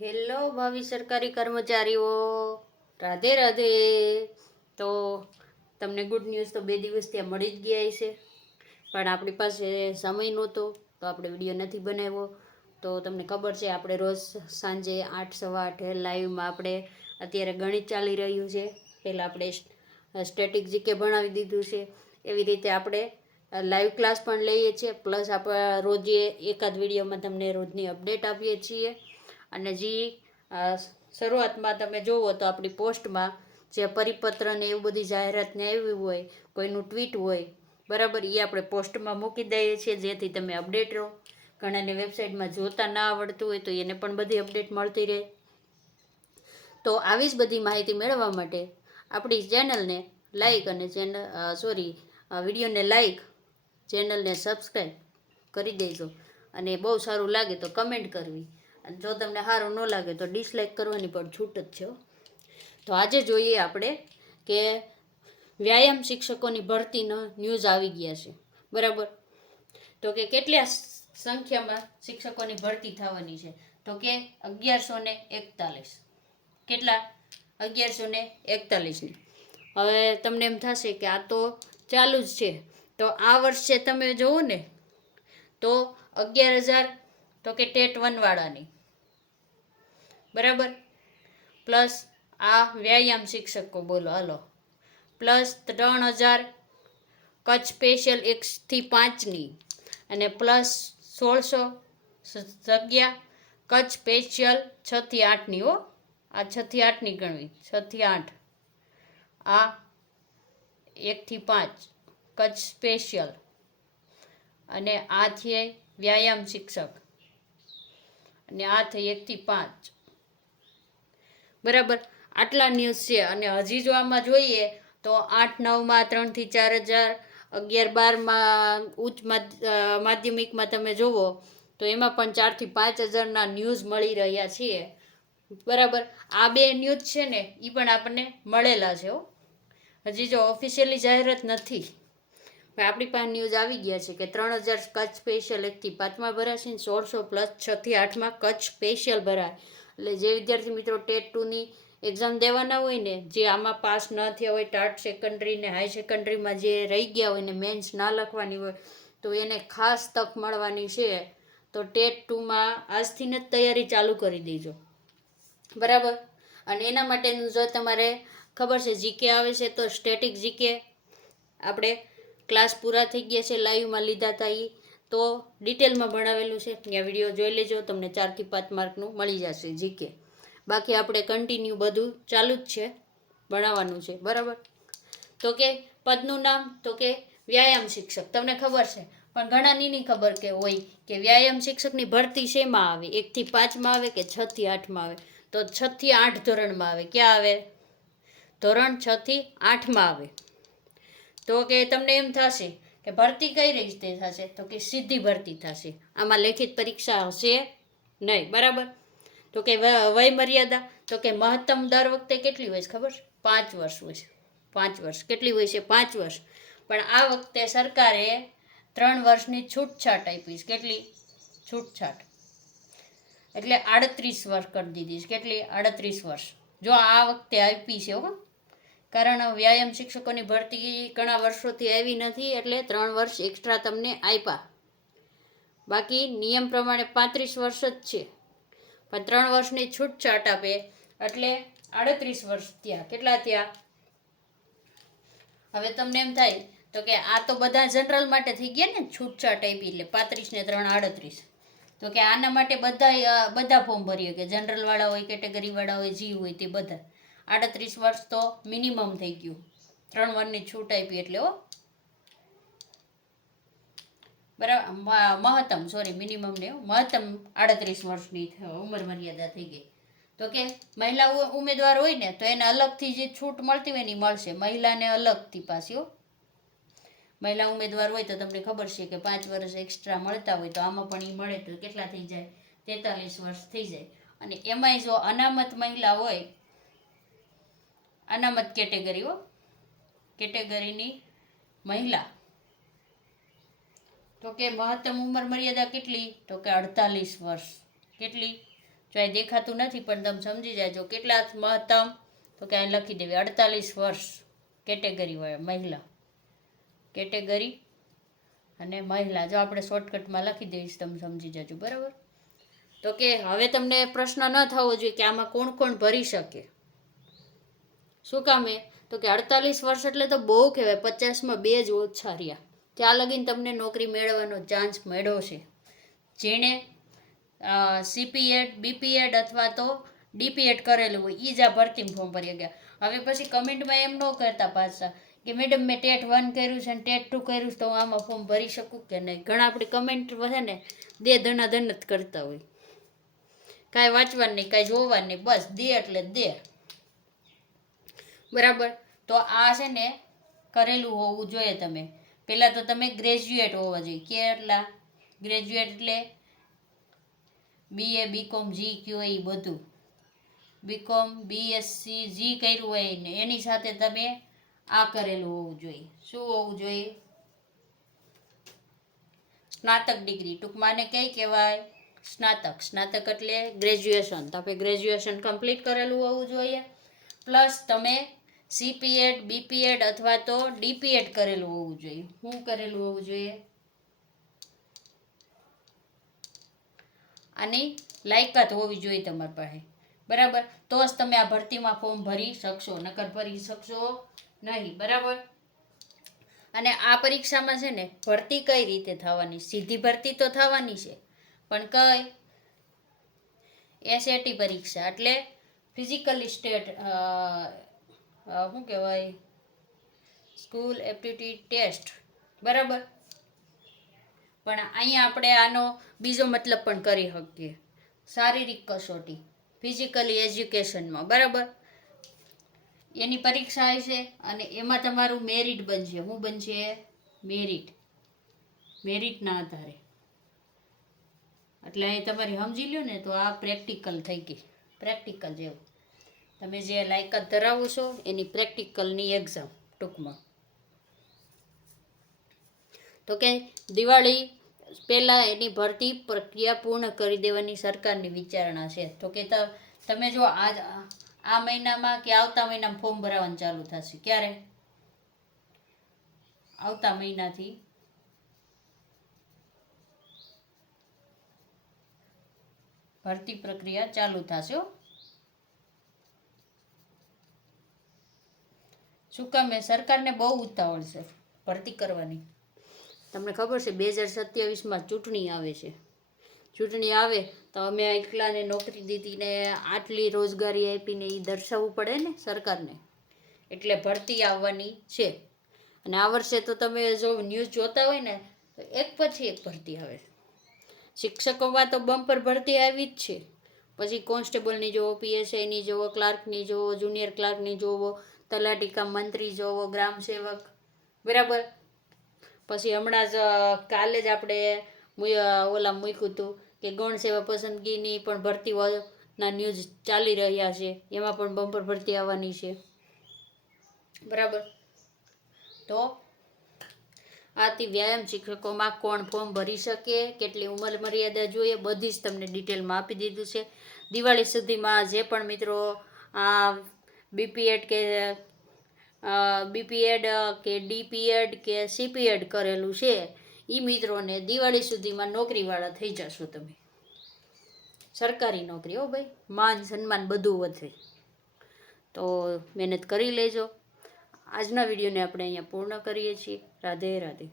Hello ભાવિ સરકારી કર્મચારીઓ, રાધે રાધે. તો તમને ગુડ ન્યૂઝ તો 2 દિવસ ત્યાં મળી જ ગયા છે, પણ આપણી પાસે સમય નહોતો તો આપણે વિડીયો નથી બનાવ્યો. તો તમને ખબર છે આપણે રોજ સાંજે 8 સવા 8 લાઈવમાં આપણે અત્યારે ગણિત ચાલી રહ્યું છે. પહેલાં આપણે સ્ટેટિક જીકે ભણાવી દીધું છે, એવી રીતે આપણે લાઈવ ક્લાસ પણ લઈએ છીએ, પ્લસ આપણે રોજે એકાદ વિડીયોમાં તમને રોજની અપડેટ આપીએ છીએ. અને જે શરૂઆતમાં તમે જુઓ તો આપણી પોસ્ટમાં જે પરિપત્ર ને એવું બધી જાહેરાતને આવ્યું હોય, કોઈનું ટ્વીટ હોય, બરાબર, એ આપણે પોસ્ટમાં મૂકી દઈએ છીએ જેથી તમે અપડેટ રહો. ઘણાને વેબસાઇટમાં જોતા ના આવડતું હોય તો એને પણ બધી અપડેટ મળતી રહે. તો આવી જ બધી માહિતી મેળવવા માટે આપણી ચેનલને લાઈક અને વિડીયોને લાઈક, ચેનલને સબસ્ક્રાઈબ કરી દેજો. અને બહુ સારું લાગે તો કમેન્ટ કરવી, અને જો તમને સારું ન લાગે તો ડિસલાઈક કરવાની પણ છૂટ જ છે. તો આજે જોઈએ આપણે કે વ્યાયામ શિક્ષકોની ભરતીનો ન્યૂઝ આવી ગયા છે, બરાબર. તો કે કેટલા સંખ્યામાં શિક્ષકોની ભરતી થવાની છે, તો કે 1141. કેટલા? 1141. હવે તમને એમ થશે કે આ તો ચાલુ જ છે, તો આ વર્ષે તમે જોવો ને તો 11,000 તો કે ટેટ 1 વાળાની, બરાબર. પ્લસ આ વ્યાયામ શિક્ષકો બોલો હાલો, પ્લસ 3,000 કચ્છ સ્પેશિયલ 1 થી 5ની, અને પ્લસ 1,600 જગ્યા કચ્છ સ્પેશિયલ 6 થી 8ની. હો, આ 6 થી 8ની ગણવી, 6 થી 8, આ 1 થી 5 કચ્છ સ્પેશિયલ, અને આ છે વ્યાયામ શિક્ષક, અને આ થઈ 1 થી 5, બરાબર. આટલા ન્યૂઝ છે. અને હજી જો આમાં જોઈએ તો 8-9માં 3 થી 4,000, 11-12માં ઉચ્ચ માધ્યમિકમાં તમે જુઓ તો એમાં પણ 4 થી 5,000ના ન્યૂઝ મળી રહ્યા છીએ, બરાબર. આ 2 ન્યૂઝ છે ને એ પણ આપણને મળેલા છે. હજી જો ઓફિશિયલી જાહેરાત નથી, આપણી પાસે ન્યૂઝ આવી ગયા છે કે 3,000 કચ્છ સ્પેશિયલ 1 થી 5માં ભરાશે, 1,600 પ્લસ 6 થી 8માં કચ્છ સ્પેશિયલ ભરાય. એટલે જે વિદ્યાર્થી મિત્રો ટેટ 2ની એક્ઝામ દેવાના હોય ને, જે આમાં પાસ ન થયા હોય, ટાટ સેકન્ડરી ને હાઈ સેકન્ડરીમાં જે રહી ગયા હોય ને મેન્સ ના લખવાની હોય, તો એને ખાસ તક મળવાની છે. તો ટેટ 2માં આજથી જ તૈયારી ચાલુ કરી દેજો, બરાબર. અને એના માટેનું જો તમારે ખબર છે જીકે આવે છે તો સ્ટેટિક જીકે આપણે ક્લાસ પૂરા થઈ ગયા છે, લાઈવમાં લીધા હતા એ તો ડિટેલમાં ભણાવેલું છે, ત્યાં વિડીયો જોઈ લેજો, તમને 4 થી 5 માર્કનું મળી જશે જીકે. બાકી આપણે કન્ટિન્યુ બધું ચાલુ જ છે, ભણાવવાનું છે, બરાબર. તો કે પદનું નામ તો કે વ્યાયામ શિક્ષક, તમને ખબર છે, પણ ઘણાની નહીં ખબર કે હોય કે વ્યાયામ શિક્ષકની ભરતી શેમાં આવે, 1 થી 5માં આવે કે 6 થી 8માં આવે. તો 6 થી 8 ધોરણમાં આવે. ક્યાં આવે? ધોરણ 6 થી 8માં આવે. તો કે તમને એમ થશે કે ભરતી કઈ રીતે થશે, તો કે સીધી ભરતી થશે, આમાં લેખિત પરીક્ષા હશે નહીં, બરાબર. તો કે વય મર્યાદા તો કે મહત્તમ દર વખતે કેટલી હોય છે ખબર છે? 5 વર્ષ હોય છે. 5 વર્ષ કેટલી હોય છે? 5 વર્ષ. પણ આ વખતે સરકારે 3 વર્ષની છૂટછાટ આપી છે. કેટલી છૂટછાટ? એટલે 38 વર્ષ કરી દીધી છે. કેટલી? 38 વર્ષ જો આ વખતે આપી છે. કારણ વ્યાયામ શિક્ષકોની ભરતી ઘણા વર્ષોથી આવી નથી, એટલે 3 વર્ષ એક્સ્ટ્રા તમને આપ્યા. બાકી નિયમ પ્રમાણે 35 વર્ષ જ છે, પણ 3 વર્ષની છૂટછાટ આપે એટલે 38 વર્ષ થયા. કેટલા થયા? હવે તમને એમ થાય તો કે આ તો બધા જનરલ માટે થઈ ગયા ને, છૂટછાટ આપી એટલે 35 ને 3 38. તો કે આના માટે બધા ફોર્મ ભરીએ, કે જનરલ વાળા હોય, કેટેગરી વાળા હોય, જી હોય તે બધા. 38 વર્ષ તો મિનિમમ થઈ ગયું, 3 વર્ષની છૂટ આપી એટલે. બરાબર, મિનિમમ ને મહત્તમ 38 વર્ષની ઉંમર મર્યાદા થઈ ગઈ. તો કે મહિલા ઉમેદવાર હોય ને તો એને અલગથી જે છૂટ મળતી હોય ને મળશે, મહિલાને અલગથી પાછી. મહિલા ઉમેદવાર હોય તો તમને ખબર છે કે 5 વર્ષ એક્સ્ટ્રા મળતા હોય, તો આમાં પણ એ મળે તો કેટલા થઈ જાય? 43 વર્ષ થઈ જાય. અને એમાંય જો અનામત મહિલા હોય, અનામત કેટેગરીની મહિલા, તો કે મહત્તમ ઉંમર મર્યાદા કેટલી? તો કે 48 વર્ષ. કેટલી? જો અહીં દેખાતું નથી પણ તમે સમજી જાજો કેટલા મહત્તમ, તો કે અહીં લખી દેવી 48 વર્ષ કેટેગરી મહિલા, કેટેગરી અને મહિલા. જો આપણે શોર્ટકટમાં લખી દઈશ, તમે સમજી જાજો. બરાબર. તો કે હવે તમને પ્રશ્ન ન થવો જોઈએ કે આમાં કોણ કોણ ભરી શકે. શું કામે? તો કે 48 વર્ષ એટલે તો બહુ કહેવાય, 50માં 2 જ ઓછા રહ્યા. ત્યાં લગીને તમને નોકરી મેળવવાનો ચાન્સ મળ્યો છે. જેણે સીપીએડ, બીપીએડ અથવા તો ડીપીએડ કરેલું હોય એ જ આ ભરતીમાં ફોર્મ ભરી ગયા. હવે પછી કમેન્ટમાં એમ ન કરતા પાછા કે મેડમ મેં ટેટ 1 કર્યું છે અને ટેટ 2 કર્યું છે તો હું આમાં ફોર્મ ભરી શકું કે નહીં. ઘણા આપણી કમેન્ટ છે ને દે ધનાધન જ કરતા હોય, કાંઈ વાંચવાનું નહીં, કાંઈ જોવાનું નહીં, બસ દે એટલે દે. બરાબર. તો આ છે ને કરેલું હોવું જોઈએ. તમે પહેલાં તો તમે ગ્રેજ્યુએટ હોવા જોઈએ. કેટલા ગ્રેજ્યુએટ? એટલે BA, BCom, જી કયો એ બધું, BCom, BSc, જી કર્યું હોય ને એની સાથે તમે આ કરેલું હોવું જોઈએ. શું હોવું જોઈએ? સ્નાતક ડિગ્રી. ટૂંકમાં ને કઈ કહેવાય? સ્નાતક. સ્નાતક એટલે ગ્રેજ્યુએશન. તમે ગ્રેજ્યુએશન કમ્પ્લીટ કરેલું હોવું જોઈએ. પ્લસ તમે સીપીએડ, બીપીએડ અથવા તો ડીપીએડ કરેલું હોવું જોઈએ. શું કરેલું હોવું જોઈએ? આની લાયકાત હોવી જોઈએ તમારી પાસે. બરાબર. તો જ તમે આ ભરતીમાં ફોર્મ ભરી શકશો, નકર ભરી શકશો નહીં. બરાબર. અને આ પરીક્ષામાં છે ને ભરતી કઈ રીતે થવાની? સીધી ભરતી તો થવાની છે, પણ કઈ? એસએટી પરીક્ષા એટલે ફિઝિકલી સ્ટેટ, શું કહેવાય, સ્કૂલ એપ્ટિટ્યુડ ટેસ્ટ. બરાબર. પણ અહીંયા આપણે આનો બીજો મતલબ પણ કરી શકીએ, શારીરિક કસોટી, ફિઝિકલી એજ્યુકેશનમાં. બરાબર. એની પરીક્ષા હશે અને એમાં તમારું મેરિટ બનશે. શું બનશે? મેરિટ. મેરિટના આધારે. એટલે અહીં તમારે સમજી લ્યો ને તો આ પ્રેક્ટિકલ થઈ ગઈ, પ્રેક્ટિકલ જેવું. તમે જે લાયકાત ધરાવો છો એની પ્રેક્ટિકલની એક્ઝામ ટૂંકમાં. તો કે દિવાળી પહેલાં એની ભરતી પ્રક્રિયા પૂર્ણ કરી દેવાની સરકારની વિચારણા છે. તો કે તમે જો આ મહિનામાં કે આવતા મહિનામાં ફોર્મ ભરાવાનું ચાલુ થશે. ક્યારે? આવતા મહિનાથી ભરતી પ્રક્રિયા ચાલુ થશે. શું કામ? સરકારને બહુ ઉતાવળ છે ભરતી કરવાની. તમને ખબર છે 2027માં ચૂંટણી આવે છે. ચૂંટણી આવે તો અમે એકલાને નોકરી દીધી ને આટલી રોજગારી આપીને એ દર્શાવવું પડે ને સરકારને. એટલે ભરતી આવવાની છે. અને આ વર્ષે તો તમે જો ન્યૂઝ જોતા હોય ને તો એક પછી એક ભરતી આવે. શિક્ષકોમાં તો બમ્પર ભરતી આવી જ છે. પછી કોન્સ્ટેબલની જોવો, PSIની જોવો, ક્લાર્કની જોવો, જુનિયર ક્લાર્કની જોવો, તલાટી કામ મંત્રી જોવો, ગ્રામ સેવક. બરાબર. પછી હમણાં જ કાલે જ આપણે ઓલા મૂક્યું હતું કે ગૌણ સેવા પસંદગીની પણ ભરતીઓના ન્યૂઝ ચાલી રહ્યા છે. એમાં પણ બમ્પર ભરતી આવવાની છે. બરાબર. તો આથી વ્યાયામ શિક્ષકોમાં કોણ ફોર્મ ભરી શકે, કેટલી ઉંમર મર્યાદા જોઈએ, બધી જ તમને ડિટેલમાં આપી દીધું છે. દિવાળી સુધીમાં જે પણ મિત્રો આ બીપીએડ કે ડીપીએડ કે સીપીએડ કરેલું છે એ મિત્રોને દિવાળી સુધીમાં નોકરીવાળા થઈ જશો તમે. સરકારી નોકરી. હો ભાઈ, માન સન્માન બધું વધે. તો મહેનત કરી લેજો. આજના વિડીયોને આપણે અહીંયા પૂર્ણ કરીએ છીએ. રાધે રાધે.